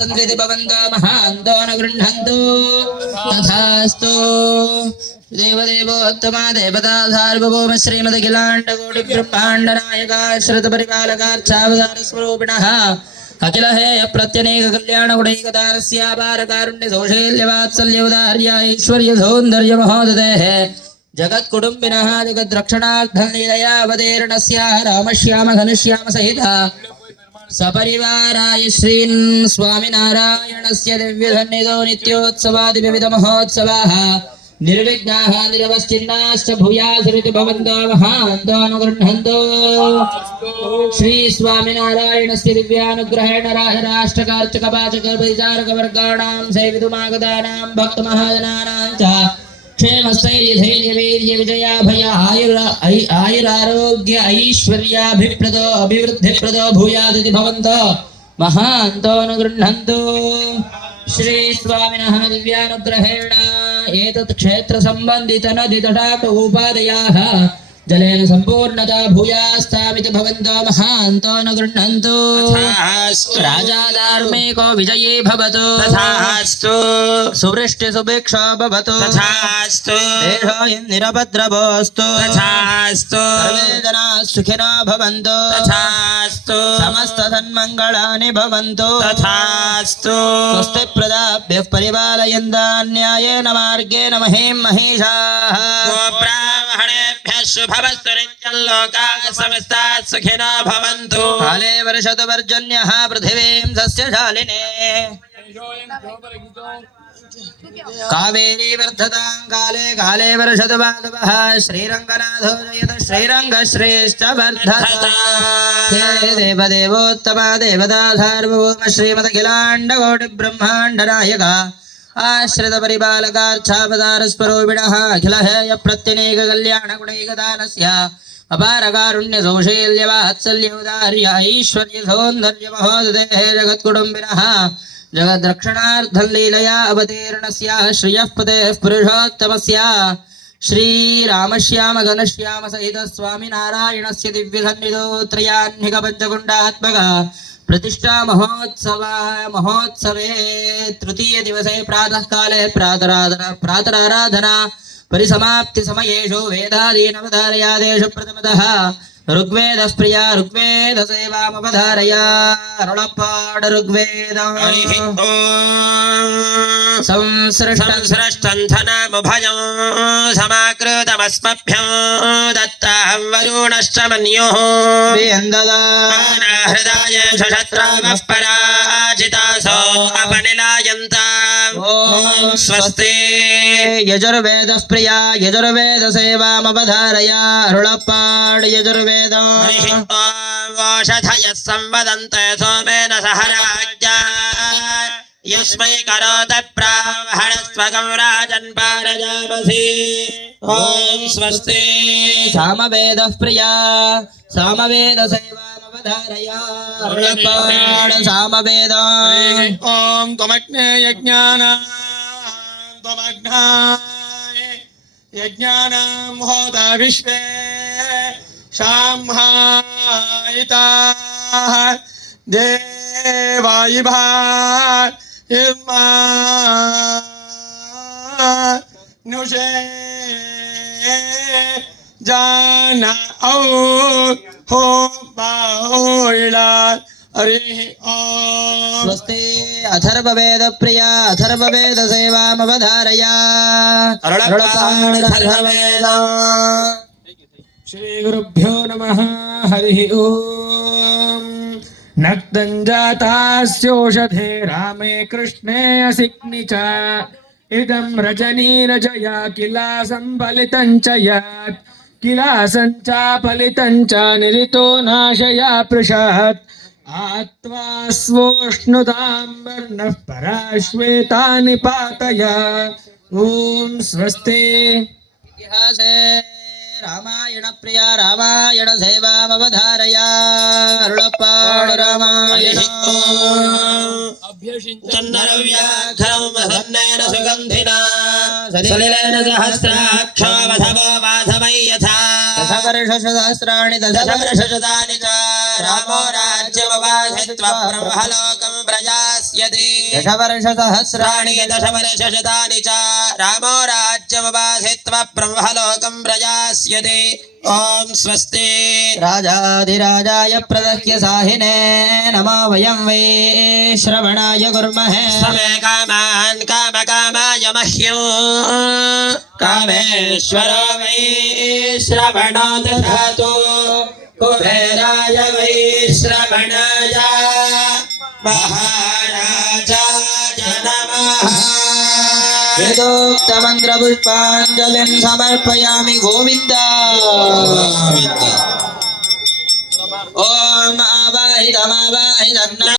तन्द्रिति भवन्तो महान्तो न गृह्णन्तु तथास्तु। देवदेवोत्तमा देवता सार्वभौम श्रीमदखिलाण्डकोटिब्रह्माण्डनायका श्रुतपरिपालकार्चावतारस्वरूपिणः अखिल हेय प्रत्यनेक कल्याण गुणैकदारस्यापारकारुण्य सौशैल्यवात्सल्यौदार्य ऐश्वर्य सौन्दर्य महोदयः जगत्कुटुम्बिनः जगद्रक्षणार्थं लीलया अवतीर्णस्य रामश्याम घनश्याम सहितः सपरिवाराय श्रीन् स्वामिनारायणस्य दिव्यसन्निधौ नित्योत्सवादिविविध महोत्सवाः निर्विघ्नाः निरवश्चिन्नाश्च भूयासृति भवन्तो महान्तो अनुगृह्णन्तु। श्री स्वामिनारायणस्य दिव्यानुग्रहेण राजराष्ट्रकार्चकपाचकपरिचारकवर्गाणां सेवितुमागतानां भक्तमहाजनानां च क्षेमस्थैर्यधैर्यवीर्य विजयाभय आयुरारोग्य ऐश्वर्याभिप्रदो अभिवृद्धिप्रदो भूयादिति भवन्तो महान्तो अनुगृह्णन्तु। श्री स्वामिनः दिव्यानुग्रहेण एतत् क्षेत्र संबन्धित नदी तटाक उपादयाः जलेन संपूर्णता भूयास्तामिति भवन्तो महान्तो अनुगृह्णन्तु। राजा धार्मिको विजयी भवतु तथास्तु। सुवृष्टि सुभिक्षो भवतु तथास्तु। देहो निरपद्रवोऽस्तु तथास्तु। सर्वे जनाः सुखिनो भवन्तु तथास्तु। समस्त सन्मङ्गलानि भवन्तु तथास्तु। स्वस्ति प्रजाभ्यः परिपालयन्तान् न्यायेन मार्गेण महीं महिषाः गोब्राह्मणेभ्यः शुभमस्तु नित्यं लोकाः समस्ताः सुखिनो भवन्तु। काले वर्षतु पर्जन्यः पृथिवीं सस्यशालिने कावेरी वर्धतां काले काले वर्षतु माधवः श्रीरङ्गनाथो जयत श्रीरङ्गश्रेष्ठ वर्धता। हे देवदेवोत्तमा देवता सार्वभौम श्रीमदखिलाण्डकोटिब्रह्माण्डनायका आश्रितपरिपालकार्चावतारस्वरूपिणः अखिल हेय प्रत्यनेक कल्याण गुणैकदानस्य अपारकारुण्य सौशैल्यवात्सल्यौदार्य ऐश्वर्य सौन्दर्य महोदयः जगत्कुटुम्बिनः जगद्रक्षणार्थं लीलया अवतीर्णस्य श्रियः पतेः पुरुषोत्तमस्य श्रीरामश्याम घनश्याम सहित स्वामिनारायणस्य दिव्यसन्निधौ त्रयाह्निकपञ्चकुण्डात्मक प्रतिष्ठा महोत्सवे तृतीय दिवसे प्रातः काले प्रातराराधना परिसमाप्ति समयेषु वेदादीनवधारयादेषु प्रथमतः ऋग्वेदः प्रिया ऋग्वेद सेवामवधारया अरुळप्पाड ऋग्वेदम् संसृष्टन्थनामुभयं समाकृतमस्मभ्यं दत्ताहं वरुणश्च मन्युः हृदायेषु शत्रावः पराजितासो अपनिलायन्ताम् ॐ स्वस्ति। यजुर्वेदः प्रिया यजुर्वेद सेवामवधारया अरुळप्पाड यजुर्वेद ओषधयः संवदन्ते सोमेन सह राज्ञा यस्मै करोत ब्राह्मणस्त्वगं राजन् पारयामसि। ॐ स्वस्ति। सामवेदः प्रिया सामवेद सेवामवधारया अरुळप्पाड सामवेद ॐ त्वमग्ने त्वमग्नाय यज्ञानां होता विश्वे शाम्हायिताः देवायिभा नुषे जाना औ हो बाहुला हरिः ॐ स्वस्ति। अथर्ववेद प्रिया अथर्ववेद सेवामवधारया अरुळप्पाड श्री गुरुभ्यो नमः हरिः ॐ। नक्तं जातास्योषधे रामे कृष्णे असिग्नि च इदं रजनीरजया किला संफलितं च यत् किलासं च फलितं च निरितो नाशया पृषत् आत्वा स्वोष्णुतां वर्णः पराश्वेता निपातय। ॐ स्वस्ति। इतिहासे रामायण प्रिया रामायण सेवामवधारया अरुळप्पाड रामायण चन्दनव्याघ्रं सुगन्धिना सलिलेन सहस्राक्षो वधवो वाधवै यथा दशवर्षशतानि च रामो राज्यमवासित्वा ब्रह्मलोकं प्रजास्यति दशवर्षसहस्राणि दशवर्षशतानि च रामो राज्यमवासित्वा ब्रह्मलोकं प्रजास्यति ॐ स्वस्ति राजाधिराजाय प्रदह्य साहिने नमो वयं वै श्रवणाय कुर्महे समे कामान् कामकामाय मह्यं कामेश्वरो वै श्रवणो दधातु कुबेराय वै श्रवणाय महाराजाय नमः वेदोक्तमन्त्रपुष्पाञ्जलिं समर्पयामि गोविन्द ॐ आवाहितमावाहितं